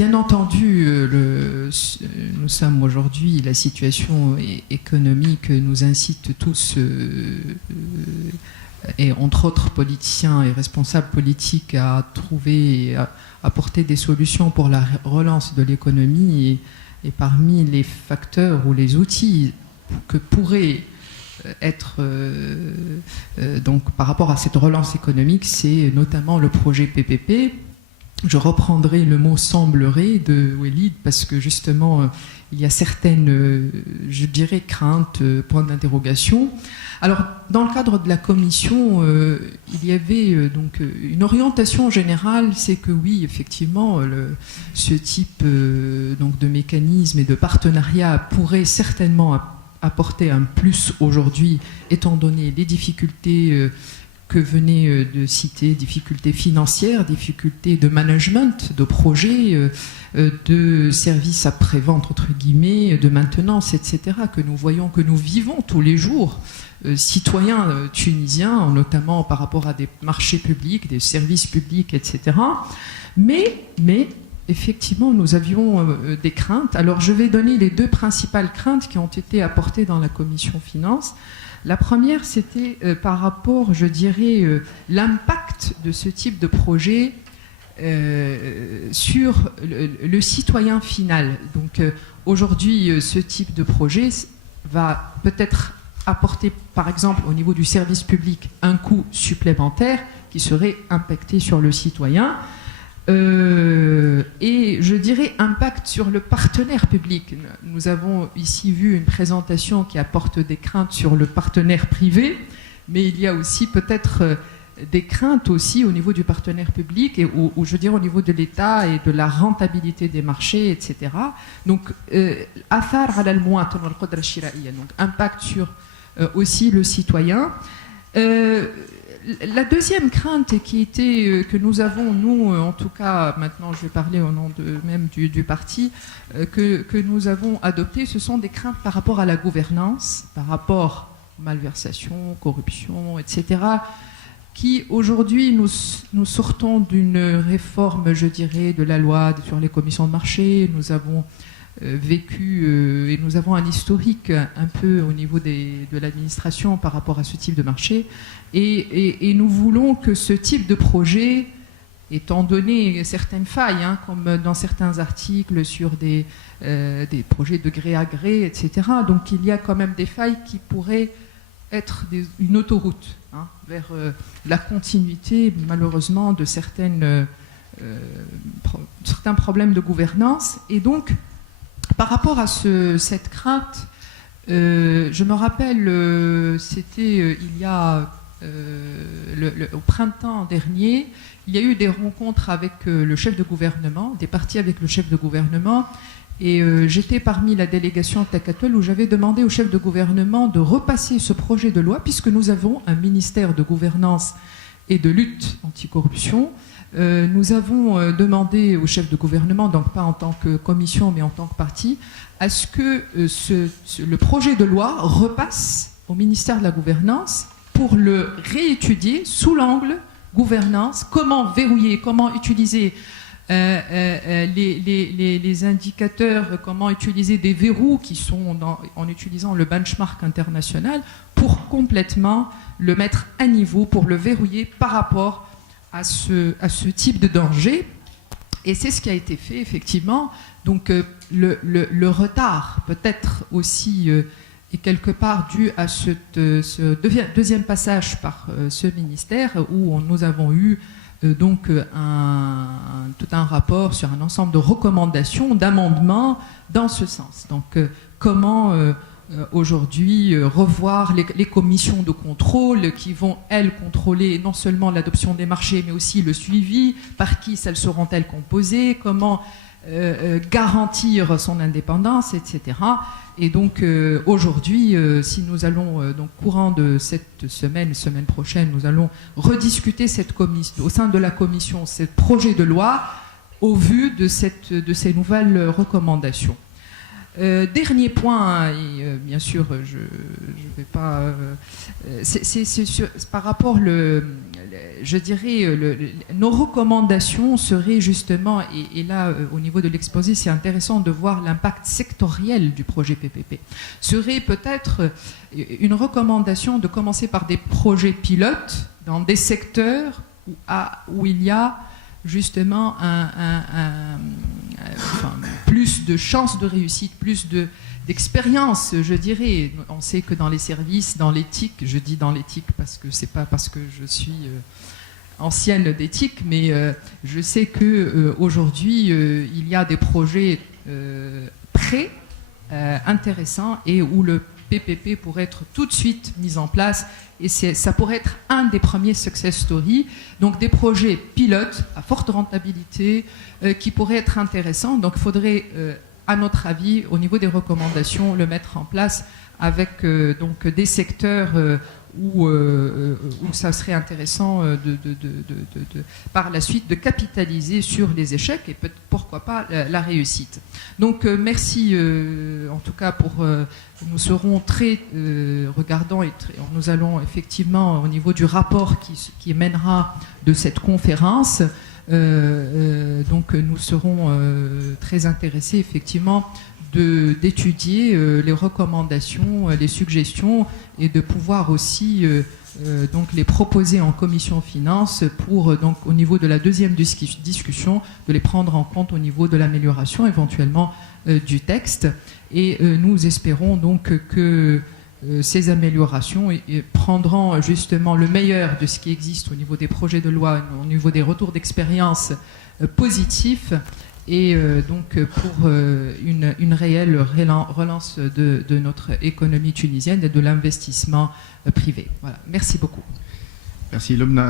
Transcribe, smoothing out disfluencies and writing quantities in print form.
Bien entendu, nous sommes aujourd'hui, la situation économique nous incite tous, et entre autres politiciens et responsables politiques, à trouver et à apporter des solutions pour la relance de l'économie. Et parmi les facteurs ou les outils que pourraient être donc par rapport à cette relance économique, c'est notamment le projet PPP. Je reprendrai le mot semblerait de Walid parce que justement il y a certaines, je dirais, craintes, points d'interrogation. Alors dans le cadre de la commission, il y avait donc une orientation générale, c'est que oui, effectivement, ce type donc de mécanisme et de partenariat pourrait certainement apporter un plus aujourd'hui, étant donné les difficultés que venez de citer, difficultés financières, difficultés de management, de projets, de services après-vente, entre guillemets, de maintenance, etc., que nous voyons, que nous vivons tous les jours, citoyens tunisiens, notamment par rapport à des marchés publics, des services publics, etc. Mais effectivement, nous avions des craintes. Alors, je vais donner les deux principales craintes qui ont été apportées dans la commission finances. La première, c'était par rapport, je dirais, l'impact de ce type de projet sur le citoyen final. Donc aujourd'hui, ce type de projet va peut-être apporter, par exemple, au niveau du service public, un coût supplémentaire qui serait impacté sur le citoyen. Et je dirais impact sur le partenaire public. Nous avons ici vu une présentation qui apporte des craintes sur le partenaire privé, mais il y a aussi peut-être des craintes aussi au niveau du partenaire public et ou je dirais au niveau de l'État et de la rentabilité des marchés, etc. Donc, athar ala al-muwatin wal qudra shira'iyya, donc impact sur aussi le citoyen. La deuxième crainte qui était, que nous avons, nous, en tout cas, maintenant je vais parler au nom même du parti, que nous avons adopté, ce sont des craintes par rapport à la gouvernance, par rapport aux malversations, corruption, etc., qui aujourd'hui, nous sortons d'une réforme, je dirais, de la loi sur les commissions de marché. Nous avons vécu et nous avons un historique un peu au niveau de l'administration par rapport à ce type de marché et nous voulons que ce type de projet, étant donné certaines failles, hein, comme dans certains articles sur des projets de gré à gré, etc., donc il y a quand même des failles qui pourraient être une autoroute hein, vers la continuité malheureusement de certains problèmes de gouvernance. Et donc par rapport à cette crainte, je me rappelle, c'était il y a au printemps dernier, il y a eu des rencontres avec le chef de gouvernement, des partis avec le chef de gouvernement, et j'étais parmi la délégation Takatouel où j'avais demandé au chef de gouvernement de repasser ce projet de loi, puisque nous avons un ministère de gouvernance et de lutte anticorruption. Nous avons demandé au chef de gouvernement, donc pas en tant que commission mais en tant que parti, à ce que le projet de loi repasse au ministère de la Gouvernance pour le réétudier sous l'angle gouvernance, comment verrouiller, comment utiliser les indicateurs, comment utiliser des verrous qui sont en utilisant le benchmark international pour complètement le mettre à niveau, pour le verrouiller par rapport à ce type de danger. Et c'est ce qui a été fait, effectivement. Donc le retard, peut-être aussi, est quelque part dû à ce deuxième passage par ce ministère, où nous avons eu donc tout un rapport sur un ensemble de recommandations, d'amendements dans ce sens. Donc comment aujourd'hui revoir les commissions de contrôle qui vont, elles, contrôler non seulement l'adoption des marchés, mais aussi le suivi, par qui celles seront-elles composées, comment garantir son indépendance, etc. Et donc aujourd'hui, si nous allons, donc courant de cette semaine prochaine, nous allons rediscuter au sein de la commission, ce projet de loi au vu de ces nouvelles recommandations. Dernier point, et bien sûr, je ne vais pas. C'est par rapport, je dirais, nos recommandations seraient justement, et là, au niveau de l'exposé, c'est intéressant de voir l'impact sectoriel du projet PPP. Serait peut-être une recommandation de commencer par des projets pilotes dans des secteurs où il y a justement plus de chances de réussite, plus d'expérience, je dirais. On sait que dans les services, dans l'éthique, je dis dans l'éthique parce que c'est pas parce que je suis ancienne d'éthique, mais je sais que aujourd'hui il y a des projets prêts, intéressants, et où le PPP pourrait être tout de suite mis en place, et ça pourrait être un des premiers success stories. Donc des projets pilotes à forte rentabilité qui pourraient être intéressants. Donc il faudrait, à notre avis, au niveau des recommandations, le mettre en place avec donc des secteurs où ça serait intéressant par la suite de capitaliser sur les échecs et pourquoi pas la réussite. Donc merci en tout cas nous serons très regardants et nous allons effectivement au niveau du rapport qui émènera de cette conférence. Donc nous serons très intéressés effectivement d'étudier les recommandations, les suggestions, et de pouvoir aussi donc les proposer en commission finances pour donc au niveau de la deuxième discussion de les prendre en compte au niveau de l'amélioration éventuellement du texte. Et nous espérons donc que ces améliorations prendront justement le meilleur de ce qui existe au niveau des projets de loi, au niveau des retours d'expérience positifs, et donc pour une réelle relance de notre économie tunisienne et de l'investissement privé. Voilà. Merci beaucoup. Merci Lobna.